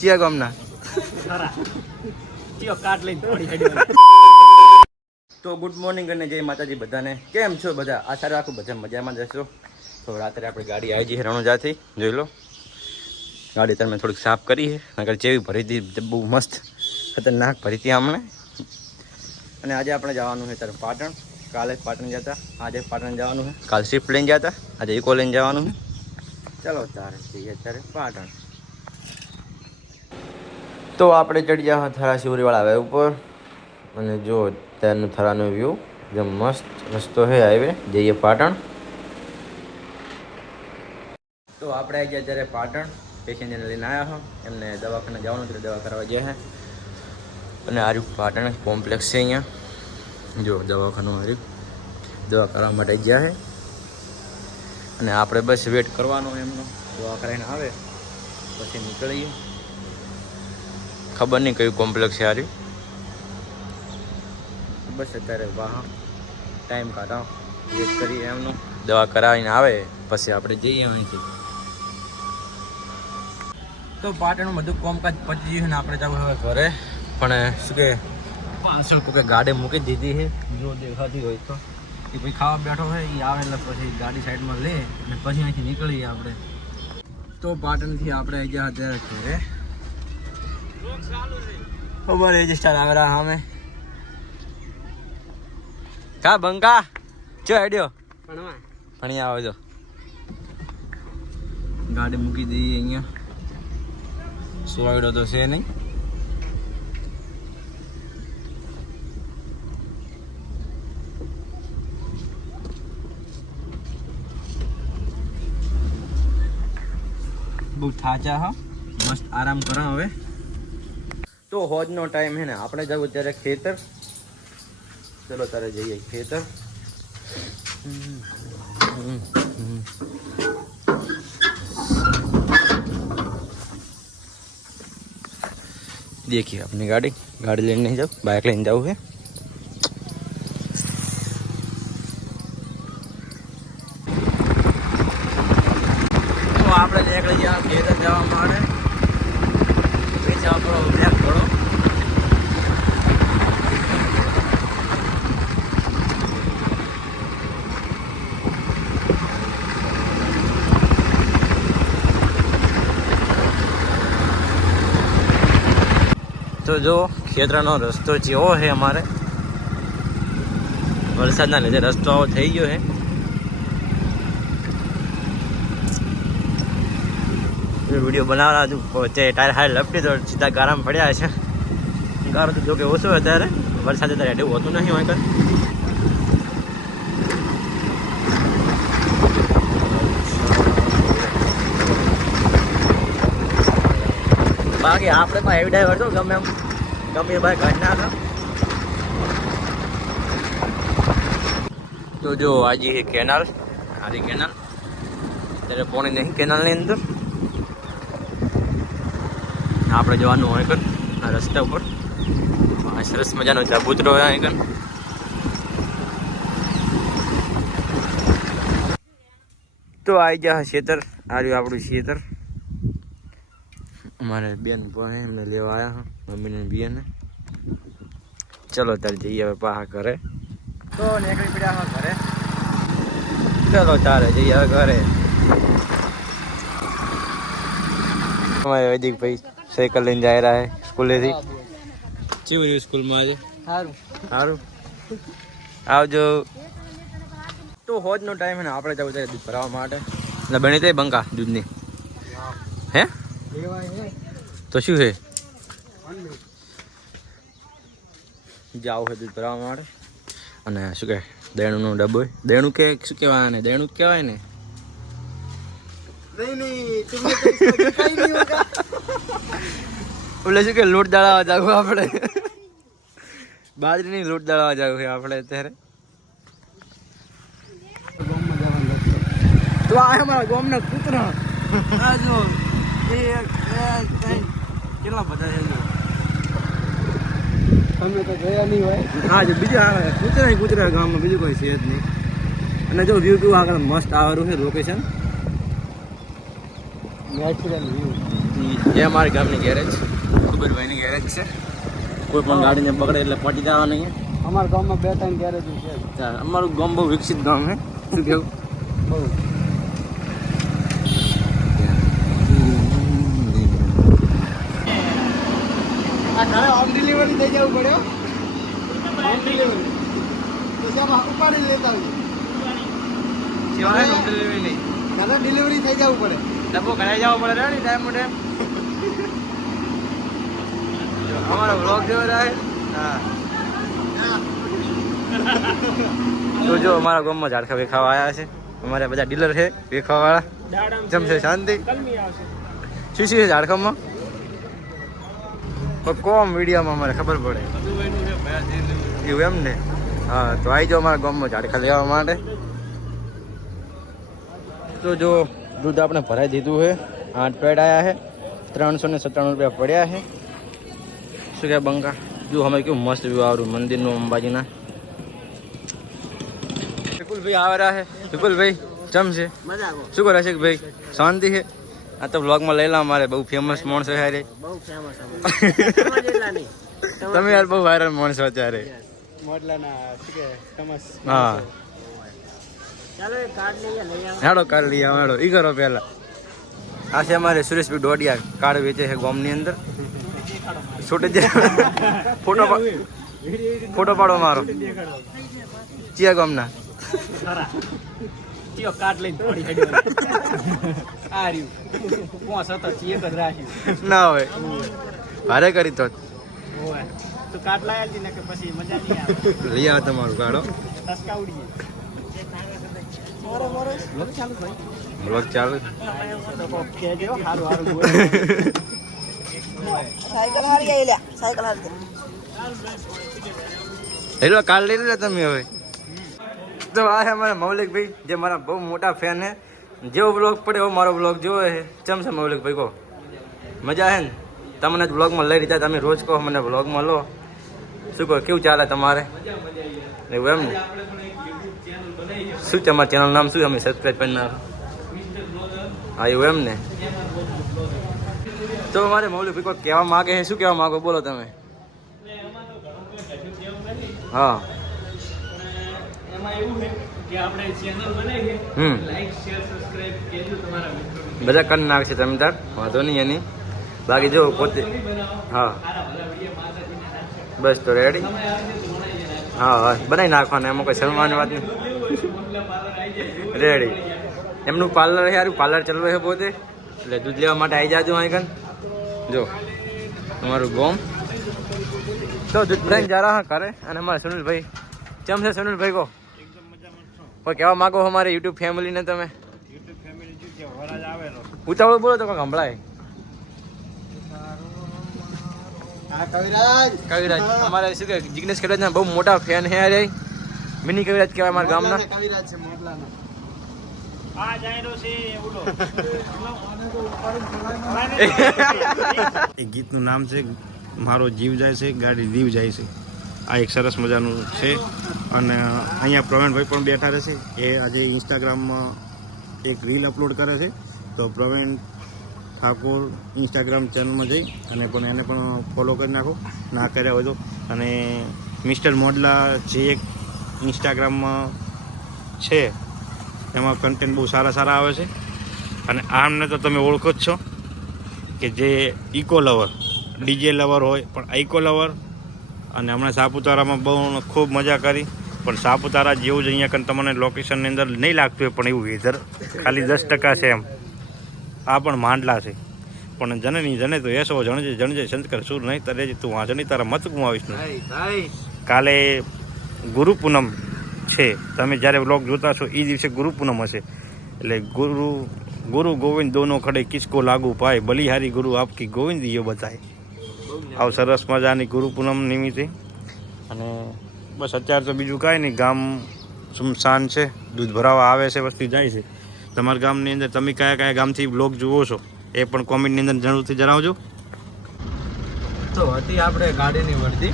ચિયા ગામના. તો good morning અને જય માતાજી બધાને. કેમ છો બધા? આશા રાખું બધા મજામાં જશો તો રાત્રે આપણી ગાડી આવી જઈએ રણુજાથી. જોઈ લો. ગાડી તમે થોડીક સાફ કરી નગર જેવી ભરી હતી બહુ મસ્ત, ખતરનાક ભરી હતી હમણાં અને આજે આપણે જવાનું છે ત્યારે પાટણ. કાલે પાટણ જતા. આજે પાટણ જવાનું છે. કાલ શિફ્ટ લઈને જતા આજે ઇકો લઈને જવાનું છે. ચાલો તારે જઈએ અત્યારે પાટણ. તો આપણે ચડી ગયા થરા શિવરીવાળા હાઈવે ઉપર. અને જો ત્યારનું થરાનો વ્યૂ જે મસ્ત રસ્તો છે હાઈવે, જઈએ પાટણ. તો આપણે આવી ગયા જ્યારે પાટણ પેશન્ટને લઈને આવ્યા હો, એમને દવાખાને જવાનું હતું દવા કરવા ગયા છે અને આર્યું પાટણ કોમ્પ્લેક્સ છે અહીંયા. જો દવાખાનું આર્યું દવા કરવા માટે ગયા છે અને આપણે બસ વેટ કરવાનો એમનો. દવા કરાવીને આવે, પછી નીકળીએ. ખબર નહીં કયું કોમ્પ્લેક્સ છે આર્યું. બસ અત્યારે વાહ ટાઈમ કાઢો. વેટ કરીએ એમનું. દવા કરાવીને આવે પછી આપણે જઈએ અહીંથી. તો પાટણનું બધું કોમકાજ પતી ગયું ને આપણે જવું હવે ઘરે. પણ શું કે પાછળ કોઈ ગાડી મૂકી દીધી છે. જો દેખાતી હોય તો. એ પછી ખાવા બેઠો હોય એ આવે એટલે પછી ગાડી સાઈડમાં લે અને પછી અહીંથી નીકળીએ આપણે. તો પાટણથી આપણે ગયા અત્યારે ઘરે. ખબર રજિસ્ટર જ સ્ટાર આવે સામે. કા બંકા? ચો હેડ્યો? ભણવા. ભણી આવો જો ગાડી મૂકી દઈએ અહીંયા. સોયડો તો છે નહીં. બહુ થાચા હા. મસ્ત આરામ કરો હવે. તો હોજનો ટાઈમ છે ને આપણે જવું ત્યારે ખેતર ચલો તારે જઈએ ખેતર देखिए अपनी गाड़ी गाड़ी लेने नहीं जाओ बाइक लेने जाओ है તો આપણે નીકળી ગયા ખેતર જવા માટે જો ખેતરનો રસ્તો જેવો છે અમારે. વરસાદના લીધે રસ્તો આવો થઈ ગયો છે વીડિયો બનાવવા હતું પોતે ટાયર હાર લપટી તો સીધા ગારામાં પડ્યા છે ગારો તો જોકે ઓછો અત્યારે. વરસાદ અત્યારે એટલું હોતું નહીં હોય બાકી આપણે પણ હેવી ડ્રાઈવર તો ગમે એમ, ગમે ભાઈ ઘટના નાખો. તો જો, આજે હે કેનાલ. આજે કેનાલ. ત્યારે પોણી નહીં કેનાલની અંદર. આપણે જવાનું હોય કર આ રસ્તા ઉપર. સરસ મજાનો ચબૂતરો હોય અહીં તો આવી જા ખેતર. આ રહ્યું આપણું ખેતર. અમારે બેન પણ એમને લેવા આવ્યા મમ્મીને બેને ચલો તારે જઈએ હવે પાહા ઘરે. તો નીકળી પડ્યા હા ઘરે. ચલો તારે જઈએ હવે ઘરે. અમારે વૈદિક ભાઈ સાયકલ લઈને જાય રહ્યા સ્કૂલેથી. કેવું રહ્યું સ્કૂલમાં આજે? સારું સારું આવજો. તો હોજનો ટાઈમ આપણે જવું છે દૂધ ભરાવા માટે. એટલે બની તે બંકા દૂધની. હે? તો શું છે? જાવ હે દૂધ ભરાવા માટે. અને શું કહે? દેણુંનો ડબ્બો? દેણું કે શું કહેવાય ને દેણું કહેવાય ને? એટલે શું કે લોટ દાળાવા જાવું આપણે. બાજરીની લોટ દાળાવા જાવું છે આપણે અત્યારે. તો આ અમારા ગામના કૂતરા. એક બે ત્રણ કેટલા બધા છે. તમે તો ગયા નહીં હોય હા જો બીજા કૂતરા કૂતરા ગામમાં બીજું કોઈ છે જ નહીં. અને જો વ્યૂ કેવું આગળ મસ્ત આવેલું છે લોકેશન નેચરલ વ્યૂ જે અમારી ગામની ગેરેજ કુબેરભાઈની ગેરેજ છે. કોઈ પણ ગાડીને પકડે એટલે પટી જવા નહીં અમારા ગામમાં બે ત્રણ ગેરેજ છે. અમારું ગામ બહુ વિકસિત ગામ છે. શું કેવું? બહુ આ હોમ ડિલિવરી થઈ જવું પડ્યો હોમ ડિલિવરી શેમાં ઉપાડી લેતા આવીએ ઘરે ડિલિવરી થઈ જવું પડે. ડબ્બો જવો પડે ને ટાઈમ માટે અમારો બ્લોગ જેવો રહે હા. તો જો અમારા ગામમાં ઝાડખા વેખાવા આવ્યા છે. અમારે બધા ડીલર છે વેખાવાળા જમશે શાંતિ. શું શું છે ઝાડખમમાં તો કોમ વિડીયોમાં અમારે ખબર પડે. એવું એમ ને? હા તો આવી જાઓ અમારા ગામમાં ઝાડખા લેવા માટે. તો જો દૂધ આપણે ભરાઈ દીધું છે. આઠ પેડ આવ્યા છે. ત્રણસો ને સત્તાણું રૂપિયા પડ્યા છે. શું કહે બંકા જો અમે કેવું મસ્ત વ્યૂ આવ્યું મંદિરનું અંબાજીના. વિપુલભાઈ આવેલા છે. વિપુલભાઈ ચમ છે શું કરે છે ભાઈ શાંતિ છે? આ તો બ્લોગમાં લઈ લો અમારે બહુ ફેમસ માણસો હારે. બહુ ફેમસ તમે યાર બહુ વાયરલ માણસો અત્યારે. હા. કાર્ડ હેડો કાઢ લઈ આવો હેડો. ઈ કરો પહેલા. આ છે અમારે સુરેશભાઈ ડોડિયા કાર્ડ વેચે છે ગામની અંદર. છૂટે જે ફોટો ફોટો પાડો મારો. ચિયા ગામના? ચિયો કાટ લઈને થોડી હેડી આ રહ્યું. પોસ હતો ચિયે જ રાખ્યું. ના હોય. ભારે કરી તો. ઓય તું કાટ લાયા ને કે પછી મજા નહીં આવે. લઈ આવો તમારું કાઢો ટસકા ઉડીએ મોરો મોરો મોરો ચાલુ. ભાઈ બ્લોગ ચાલુ તો કોક હારું હારું સાયકલ હારી આવી લ્યા સાયકલ હારી. હેલો કાલ લઈ લે તમે હવે? તો આ છે અમારા મૌલિકભાઈ, જે મારા બહુ મોટા ફેન છે. જેવો બ્લોગ પડે એવો મારો બ્લોગ જોવે છે. ચમ છે મૌલિકભાઈ, કહો? મજા છે ને? તમને જ બ્લોગમાં લઈ લીધા, તમે રોજ કહો મને બ્લોગમાં લો. શું કહો, કેવું ચાલે તમારે? એવું એમ ને? શું તમારા ચેનલ નામ શું અમે સબસ્ક્રાઈબ કરી નાખો. હા, એવું એમ ને? તો મારે મૌલિકભાઈ કોઈ કહેવા માગે છે? શું કહેવા માગો? બોલો તમે. હા. એમાં એવું છે કે આપણે ચેનલ બનાવીએ હમ. લાઈક શેર સબસ્ક્રાઇબ કેજો તમારા મિત્રો બધા કરી નાખશે તમે તાર વાંધો નહીં એની. બાકી જો પોતે હા. બસ તો રેડી હા હા. બનાવી નાખવાના એમાં કોઈ શરમાની વાત નહીં. રેડી એમનું પાર્લર છે યાર પાર્લર ચલવે છે પોતે. એટલે દૂધ લેવા માટે આવી જાજો અહીં કન. જો તમારું ગોમ. તો દૂધ ભરાઈને જા રહા કરે અને અમારા સુનિલભાઈ. ચમ છે સુનિલભાઈ કહો? કોઈ કહેવા માગો અમારે યુટ્યુબ ફેમિલીને તમે? ફેમિલી જો કે ઉતાવળ બોલો તો કંઈક સંભળાય? કવિરાજ. કવિરાજ અમારે શું કે જિગ્નેશ કવિરાજના બહુ મોટા ફેન હે યાર એ. મિની કવિરાજ કહેવાય અમારા ગામના. કવિરાજ છે મોટલાના. એ ગીતનું નામ છે મારો જીવ જાય છે ગાડી દીવ જાય છે. આ એક સરસ મજાનું છે. અને અહીંયા પ્રવીણભાઈ પણ બેઠા રહેશે. એ આજે ઇન્સ્ટાગ્રામમાં એક રીલ અપલોડ કરે છે. તો પ્રવીણ ઠાકોર ઇન્સ્ટાગ્રામ ચેનલમાં જઈ અને પણ એને પણ ફોલો કરી નાખો. ના કર્યા હોય તો. અને મિસ્ટર મોડલા જે એક ઇન્સ્ટાગ્રામમાં છે, એમાં કન્ટેન્ટ બહુ સારા સારા આવે છે. અને આમને તો તમે ઓળખો જ છો કે જે ઇકો લવર ડીજે લવર હોય, પણ ઇકો લવર અને હમણાં સાપુતારામાં બહુ ખૂબ મજા કરી. પણ સાપુતારા જેવું જ અહીંયા કંઈ તમને લોકેશનની અંદર નહીં લાગતું હોય પણ એવું વેધર ખાલી દસ ટકા છે એમ. આ પણ માંડલા છે. પણ જને નહીં જને તો એસો જણજે જણજે શંકર સુર નહીં તરે તું વાંચો નહીં તારા મત ગુમાવીશ નહીં કાલે ગુરુ પૂનમ છે. તમે જ્યારે વ્લોગ જોતા છો એ દિવસે ગુરુ પૂનમ હશે. એટલે ગુરુ ગુરુ ગોવિંદ દોનો ખડે કિસકો લાગુ પાય બલિહારી ગુરુ આપકી ગોવિંદ યો બતાય. આવ સરસ મજાની ગુરુ પૂનમ નિમિત્તે. અને બસ અત્યારે તો બીજું કાંઈ નહીં ગામ સુમસાન છે દૂધ ભરાવા આવે છે વસ્તી જાય છે. તમારા ગામની અંદર તમે કયા કયા ગામથી બ્લોગ જુઓ છો એ પણ કોમેન્ટની અંદર જરૂરથી જણાવજો. તો હતી આપણે ગાડીની વર્દી.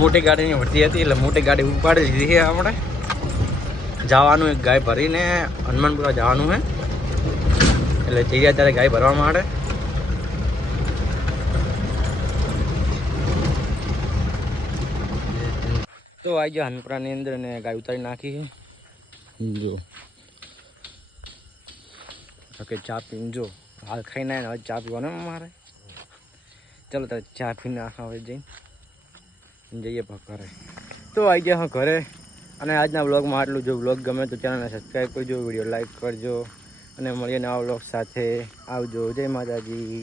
મોટી ગાડીની વર્દી હતી એટલે મોટી ગાડી ઉપાડી લીધી છે આપણે. જવાનું એક ગાય ભરીને હનુમાનપુરા જવાનું છે. એટલે જઈએ ત્યારે ગાય ભરવા માટે. તો આવી ગયા હનપરાની અંદર ને ગાય ઉતારી નાખી જો. ઓકે ચા પીને જો, હાલ ખાઈ ના હવે ચા પીવાનો મારે. ચાલો તારે ચા પીને હવે જઈને જઈએ ઘરે. તો આવી ગયા હા ઘરે. અને આજના બ્લોગમાં આટલું જો બ્લોગ ગમે તો ચેનલને સબસ્ક્રાઈબ કરજો, વીડિયો લાઈક કરજો. અને મળીએ નવા બ્લોગ સાથે. આવજો. જય માતાજી.